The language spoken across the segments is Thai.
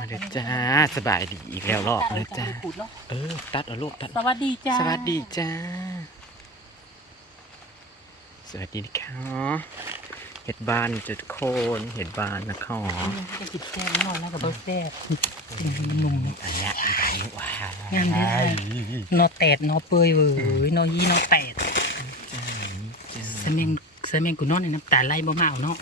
มาเด้อจ้าสบายดีอีกแล้วรอบนะจ้าขูดเนาะเออตัดเอาลูกตัดสวัสดีจ้าสวัสดีจ้าสวัสดีนะคะเห็ดบานจุดโคนเห็ดบานนะคะจะกินแซ่บหน่อยแล้วก็บ่แซ่บเป็นหนุ่มๆเนาะอันเนี้ยบานว้าวงามเด้อนอแตดนอเปยเว้ยนอยีนอแตดจ้าจ้าเสมงเสมงกูนอนในน้ำตาไหลบ่มาเอาเนาะ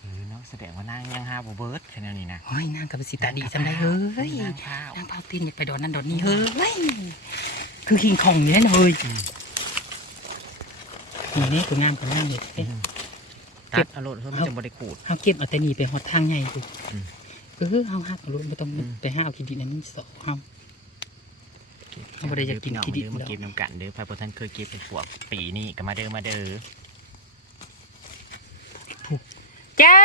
เออเนาะแส ดงว่านางยังหาบ่เบิร์ดแค่นั้นนี่นะโอ้ยนางกับสิตาดีจำได้เฮ้ยนางข้าวนางเผาตีนอยากไปดอนนั่นดอนนี่เฮ้ยคือคิงของอยู่นั่นเฮ้ยนี่นี่กูงามกูงามเลยอืมตัดเอาลูกเพื่อมันจะบ่ได้ขูดเฮาเก็บเอาแต่นี่ไปฮอดทางใหญ่กูอืมเออเฮาหักเอารถบ่ต้องอืมไปหาเอาขี้ดินอันนี้สอเฮาเอาบ่ได้อยากกินเด้อขี้ดิบพี่น้องมาเก็บน้ำกันเด้อพายพท่านเคยเก็บเป็นพวกปีนี่ก็มาเด้อมาเด้อ จ้า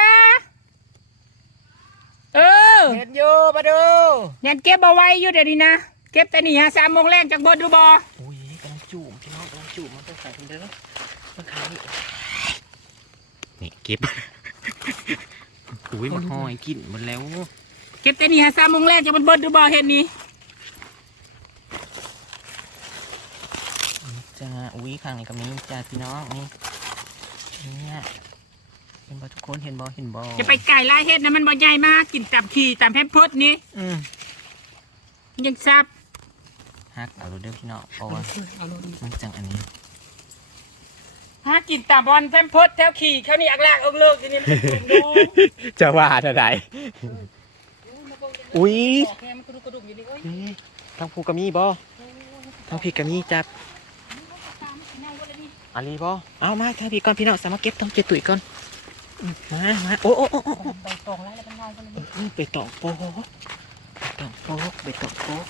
เออเห็นอยู่มาดูยันเก็บเอาไว้อยู่เดี๋ยวนี้นะ เก็บแต่นี่ฮะสามโมงแรกจากบดดูบออุ้ยกำลังจูบพี่น้องกำลังจูบมันต้องใส่คนเด้อมันขายนี่นี่เก็บอุ้ยมันหอยกินหมดแล้ว เก็บแต่นี่ฮะสามโมงแรกจากบดบดดูบอเห็นนี่จ้าอุ้ยข้างนี้ก็มีจ้าพี่น้องนี่เนี่ยเห็นบ่ทุกคนเห็นบ่เห็นบ่จะไปไก่ลายเฮ็ดนะมันบ่ใหญ่มากกินตับขี่ตามแพมเพิร์ดนี่อืมยังซับฮักเอาเด้อพี่น้องเพราะว่าเอาลงมันจังอันนี้ฮะกินตาบอลแพมเพิร์ดแถวขี่เขานี่อักลากเอิงเลิกทีนี้มันดูจะว่าเท่าไหร่อุ๊ยแค่มันกระดุกกระดุกอยู่นี่โอ้ยนี่ทั้งภูกะมีบ่ทั้งพี่กะมีจับอาลีบ่เอามาทั้งพี่ก่อนพี่น้องสามารถเก็บต้องเก็บตุ๋ยก่อนอื มมามาโอ้โอ้โอ้โอ้ใบตองแล้วแล้วมันเงากันเลยเออไปตอกโป๊กไปตอกโป๊กไปตอกโป๊ก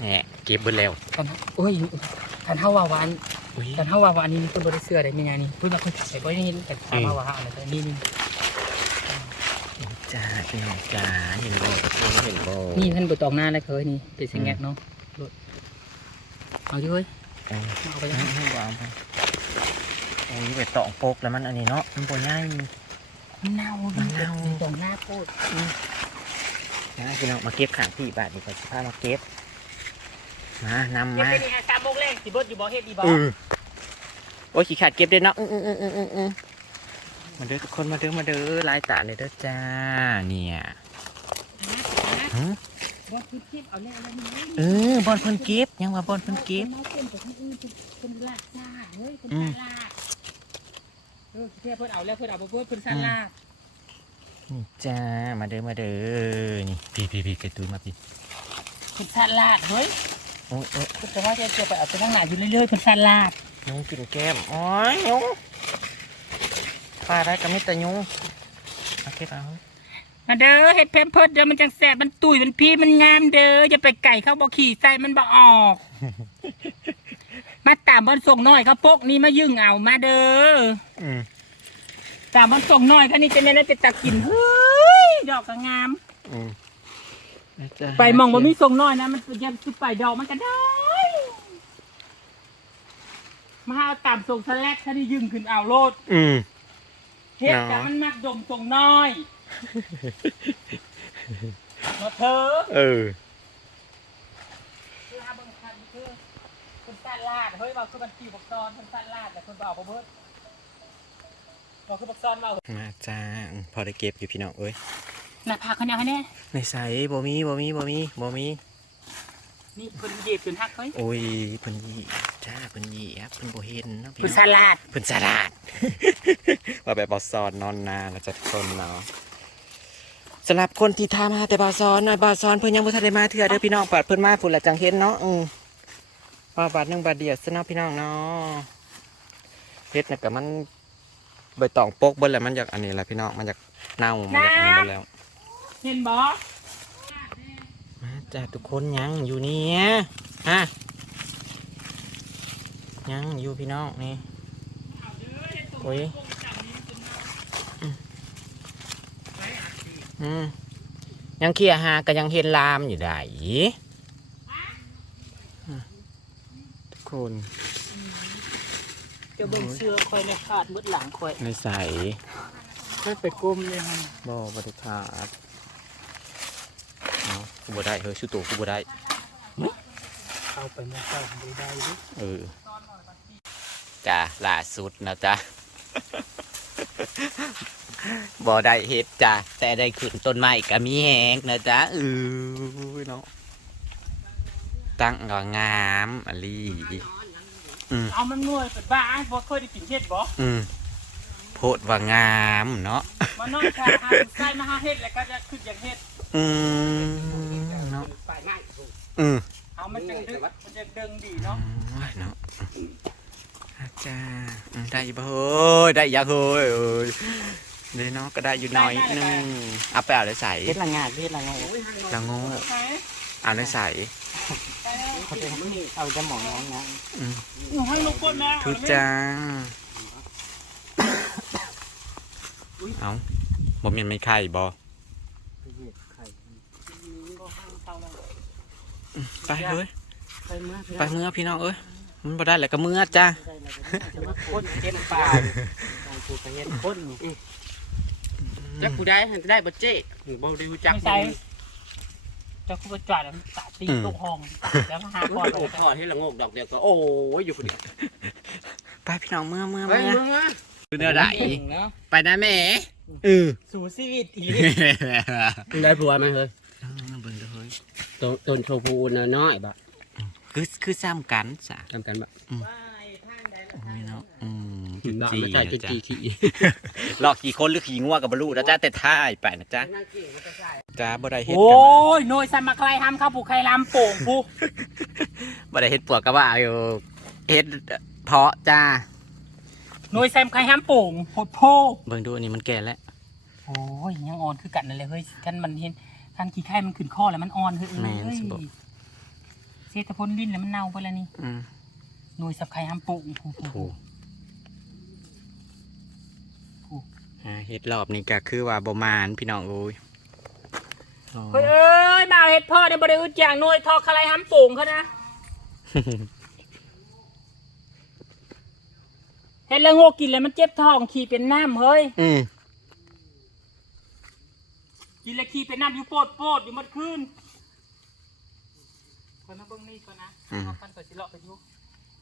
แหน่เก็บเบิดแล้วตอนนั้นโอ้ยทันเฮาว่าหวานอุ้ยทันเฮาว่าหวานนี่เพิ่นบ่ได้เสื้อได้มีงานนี่เพิ่นว่าเพิ่นใส่บ่ได้นี่แต่ตามเฮาว่าหาอะไรแต่นี่นี่จ้าพี่น้องจ้าเห็นบ่ตะโกนเห็นบ่นี่ท่านบ่ตองหน้าเลยเคยนี่เป็นสิงแงกเนาะโลดเอาอยู่เฮ้ยเออเอาไปไปยังให้บ่เอาไปโอ้ยไปตอกโป๊กแล้วมันอันนี้เนาะมันบ่ใหญ่มันเน่ามันเน่าตองหน้าโคตรนะพี่น้องมาเก็บขางพี่บาทดีกว่าสิพามาเก็บมานำเก็บมาไปนี่ฮะ3โมงแรงสิเบิดอยู่บ่เฮ็ดดีบ่เออโอ้ยขี้ขาดเก็บเด้อเนาะอืออืออืออืออือมาเด้อทุกคนมาเด้อมาเด้อลายตาเลยเด้อจ้าเนี่ยหึบ่คิดคิดเอาแล้วแล้วนี่เออบอลเพิ่นเก็บยังว่าบอลเพิ่นเก็บมาเก็บกับคนอื่นเพิ่นลากซ่าเฮ้ยเพิ่นอืมลาก เออเพิ่นเอาแล้วเพิ่นเอาบ่เพิ่นเพิ่นซ่าลากนี่จ้า มาเด้อมาเด้อ นี่พี่พี่พี่เกตุยมาพี่เพิ่นซ่าลากเฮ้ยโอ้ยโอ้ยเพิ่นจะว่าจะเกี่ยวไปเอาไปทางหน้าอยู่เรื่อยๆเพิ่นซ่าลากยุงกินแก้มโอ้ยยุงปลาได้ก็มีแต่ยุงเอาเก็บเอามาเด้อเฮ็ดแพมเพิร์ดเด้อมันจังแสบมันตุยมันพี่มันงามเด้ออย่าไปไก่เขาบ่ขี่ใส่มันบ่ออก มาตามบอนส่งน้อยเขาปกนี่มายึงเอามาเด้อ อืมตามบอนส่งน้อยเขานี่จะไม่ได้ไปตักกินเฮ้ยดอกก็งาม อืมนะจ๊ะไปมองบ่มีส่งน้อยนะมันยังสิไปดอกมันก็ได้ มาหาตามส่งสแลกเขานี่ยึงขึ้นเอาโลดอืม เฮ็ดเนาะแต่มันมักดมส่งน้อยมาเธอเออ ลาเบิ่งคันคือคุณสั้นลาดเฮ้ยว่าคือมันกี่บักซอนคุณสั้นลาดแต่คุณบ่เอาบ่เบิด ว่าคือบักซอนว่ามาจ้าอืมพอได้เก็บอยู่พี่น้องเอ้ยหน้าผากเขาเนี่ยเขาเนี่ยในใสบ่มีบ่มีบ่มีบ่มีนี่เพิ่นเหยียบจนหักเฮ้ยโอ้ยเพิ่นยีจ้าเพิ่นยีแอปเพิ่นบ่เห็นเนาะพี่คุณน้สั้องนลาดเพิ่นสลัดว่าแบบบอสซอนนอนนาแล้วจะทนเนาะสำหรับคนที่ทามาแต่บอสอนหน่อยบอสอนเพิ่นยังบ่ทันได้มาเทื่อเด้อพี่น้องปัดเพิ่นมาพุ่นละจังเห็นเนาะอือว่าบาทหนึงบาทเดียวซะเนาะพี่น้องเนาะเฮ็ดน่ะก็มัน ใบตองปกเบิ่แล้วมันอยากอันนี้แหละพี่น้องมันอยากเน่ามันอยากอันนี้เบิดแล้วเห็นบ่มาจ้าทุกคนยังอยู่เนี่ยฮะยังอยู่พี่น้องนี่โอ้ยอืมอืมยังเคลียร์หาก็ยังเห็นลามอยู่ได้อืมทุกคน จะเบิ่งเสื้อคอยในขาดมืดหลังคอยในใสไม่ไปก้มเลยมันบ่บ่ได้ขาดเนาะกูบ่ได้เฮ้ยชูตัวกูบ่ได้เข้าไปมันเข้าไม่ได้ดิเออจ้าล่าสุดนะจ๊ะบ่ได้เฮ็ดจ้ะแต่ได้ขึ้นต้นไม้ก็มีแหงนะจ๊ะเออเนาะตั้งก็งามอลี เอามันนวยเป็นบ้าบ่เคยได้กินเฮ็ดบ่อืมโพดว่างามเนาะมานอนชาหาใส่มาหาเฮ็ดแล้วก็จะขึ้นอย่างเฮ็ดอืมเนาะไปง่ายอืมเอามันจังดึงมันจะดึงดีเนาะโอ้ยเนาะอาจารย์อืมได้บ่เฮ้ยได้อยังเฮ้ยเอ้ยเด้เนาะก็ได้อยู่หน้อยหนึงเอาไปเอาเลยใส่เฮ็ดละงานเฮ็ดละงานละโง่ไหนเอาเลยใส่ไปแล้ว เขาจะเอาจะหมองน้องนะอืมหนูให้ลูกก้นแม่ทุจังเอาบ่แมีไม่ไข่บ่ไปเฮ้ยไปเมื่อไปเมื่อพี่น้องเอ้ยมันบ่ได้แล้วก็เมื่อจ้าจะมาค้นเฮ็ดป่าการปลูกเฮ็ดค้นจักผู้ได้หันได้บ่เจ๊บ่ได้รู้จักไม่ใส่ จะคุปจอดแล้วตาตีตกห้องแล้วมาหาก่ก่ออนนโอ้พอให้ละงกดอกเดียวก็โอ้ยอยู่คนเดียวไปพี่น้องเมื่อเมื่อไปเมื่อมึงอะคือแนวใดเนาะไปนะแม่เออสู่ชีวิตอีได้ผัวมั้ยเฮ้ยเบิ่งเด้อเฮ้ยต้นต้นโชพูน่ะน้อยบ่คือคือซ้ำกันจ้ะทำกันบ่ โอ้ยเนาะอืมกินบ่จีไม่ใช่นะกินจ๊ะจีขี้หลอกขี่คนหรือขี่งัวกับบลูนะจ๊ะแต่ท่ายไปนะจ๊ะจ้าบ่ได้เฮ็ดโอ้กันยหน่วยสมัครใครทำข้าวผูกไข่ลำโป่งผู้บ่ได้เฮ็ดปวกก็ว่าอยู่เฮ็ดเพาะจ้าหน่วยแซมไข่ห้ำโป่งโพดโพเบิ่งดูอันนี้มันแก่แล้วโอ้ยยังอ่อนคือกันนั่นเลยเฮ้ยกันมันเห็นกันขี้ไข่มันขึ้นข้อแล้วมันอ่อนเฮ้ยเอ้ยเศษตะพนลิ้นแล้วมันเน่าไปแล้วนี่อืม หน่วยสับไข่ห้ำโป่งผู้ผู้ถูผู้กอ่าเฮ็ดรอบนี้ก็คือว่าบ่มานพี่น้องโอ้ยอ๋อเฮ้ยเอ้ยมาเอาเห็ดพ่อในบริอุจอย่างหน่วยทอคลายห้ำโป่งเขานะเห็ดละโงกกินแล้วมันเจ็บท้องขี่เป็นน้ำเฮ้ยอืมกินแล้วขี่เป็นน้ำอยู่โปดโปดอยู่หมดคืนคอยมาเบิ่งนี่ก่อนนะเอากันก่อนสิเลาะไปอยู่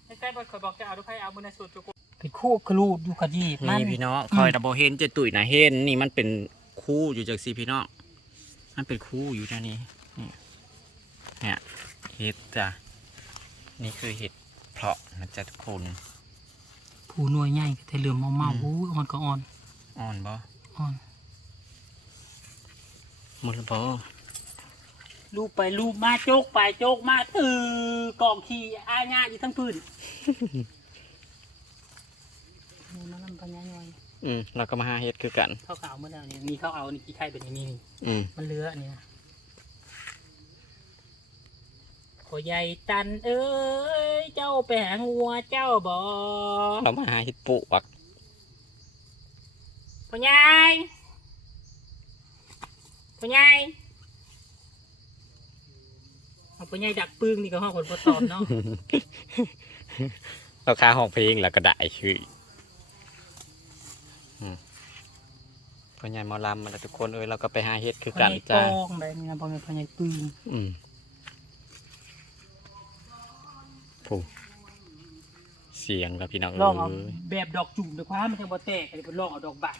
ใกล้ๆบ่คอยบอกจะเอาดูใครเอาบนในสุดจุกเป็นคู่ครูดอยู่คดีมัน นี่พี่น้องคอยดับบ่เห็นเจะตุ๋ยนะเห็นนี่มันเป็นคู่อยู่จากซีพี่น้องมันเป็นคู่อยู่นะนี่นี่เนี่ยเฮ็ดจ้ะนี่คือเห็ดเพาะนะจ๊ะทุกคนผู้หน่วยใหญ่ก็แต่เหลือมเมาอืมๆอู้อ่อนก็อ่อนอ่อนบ่อ่อน หมดแล้วบ่ ลูบไปลูบมาโจกไปโจกมาตือกองขี่อาญาอยู่ทั้งพื้นนี่มันลำปัญญาหน่อยอืมเราก็มาหาเฮ็ดคือกันข้าวขาวเมื่อไหร่นี่มีข้าวเอานี่กี่ไข่เป็นอย่างนี้นี่อืมมันเหลืออันนี้นะขอใหญ่ตันเอ้ยเจ้าไปหางัวเจ้าบ่เรามาหาเฮ็ดปลวกพ่อใหญ่พ่อใหญ่ เอาพ่อใหญ่ดักปึ้งนี่ก็ห้องคนบ่ตอบเนาะเราคาห้องเพลงแล้วก็ได้คืออืมพ่อใหญ่หมอลำมาแล้วทุกคนเอ้ยเราก็ไปหาเฮ็ดคือพ่อกันใหญ่จ้าปองได้นี่นะพ่อใหญ่พ่อใหญ่ปึ้งอืมผู้เสียงแล้วพี่น้องลองเอาเอ้ยแบบดอกจุ่มดีกว่ามันจะบ่แตกอันนี้เป็นลองเอาดอกบาน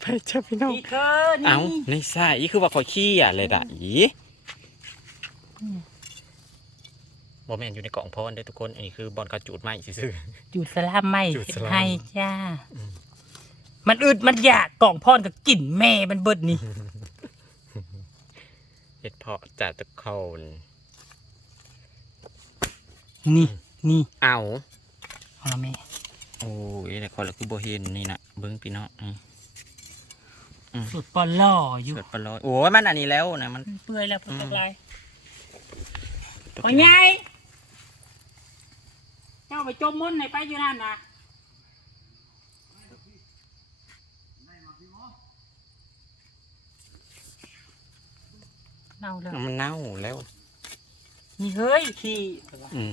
ไปจ้าพี่น้องนี่เธอนี่เอาในสายอีคือว่าคอยขี้อะเลยด่ะอีอืม บอแมนอยู่ในกล่องพอนเด้อทุกคน อันนี้คือบอลกระจูดไม้ซื่อจุดสลามไม่จุดเฮ็ดสลาม ให้จ้าอืมมันอึดมันอยากกล่องพรกับกลิ่นแม่มันเบิดนี่ ๆเห็ดเพาะจากตะโคนนี่นี่เอาเอาละแม่โอ้ยแต่คนละคือโบเห็นนี่นะเบิ้งพี่น้องนี่สุดปอล่ออยู่เกิดปลาลอยโอ้ยมันอันนี้แล้วนะมัน เปื่อยแล้วพออืมตะไล พ่อใหญ่เจ้าไปจมมุ่นไหนไปอยู่นั่นนะเน่าแล้วมันเน่าแล้วนี่เฮ้ยที่อืม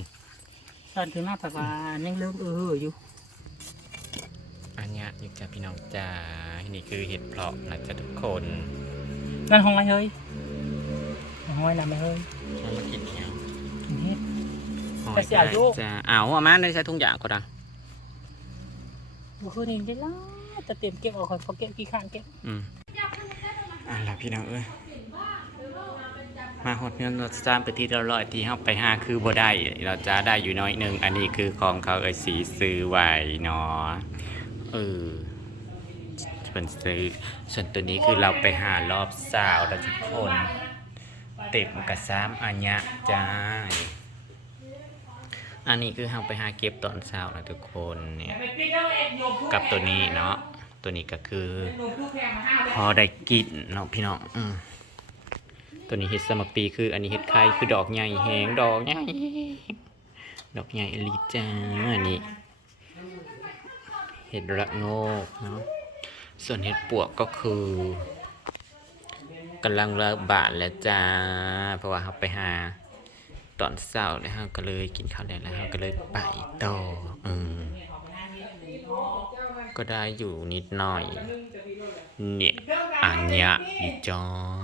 ตอนที่มาแบบว่ายังเริ่มเอออยู่อันยะอยู่จ้ะพี่น้องจ้านี่คือเห็ดเพาะนะจ๊ะทุกคนนั่นห้องอะไรเฮ้ยห้อยน้ำไม่เฮ้ย เอามากินเนี่ยกินเฮ็ดหอยแต่เสียอายุจ้าเอาเอามาได้ใช้ทุกอย่างก็ได้บุคือนี่ได้ละแต่เต็มเก็บเอาเขาเก็บกี่ข้างเก็บอืมอะล่ะพี่น้องเอ้ยมาหดเงินรถสามไปที่เราลอยที่เข้าไปห้าคือบ่ได้ เราจะได้อยู่น้อยหนึ่งอันนี้คือของเขาเอ้ยสีซื้อไว้เนาะเออเป็นซื้อส่วนตัวนี้คือเราไปหารอบสาวแล้วทุกคน เต็มกระซ้ำอัญญะจ้าอันนี้คือเราไปหาเก็บตอนเช้านะทุกคนเนี่ยกับตัวนี้เนาะตัวนี้ก็คือ พอได้กินเนาะพี่น้องอืมตัวนี้เห็ดสมัปีคือ อันนี้เห็ดไข่คือดอกใหญ่แหงดอกใหญ่ดอกใหญ่อลิจ้าอันนี้เห็ดระโงกเนาะส่วนเห็ดปวกก็คือ กำลังระบาดแล้วจ้า เพราะว่าเขาไปหา ตอนเช้าแล้วเราก็เลยกินข้าวแล้วแล้วเขาก็เลยไปต่ออืมก็ได้อยู่นิดหน่อย เนี่ยอันเนี้ยอีจอย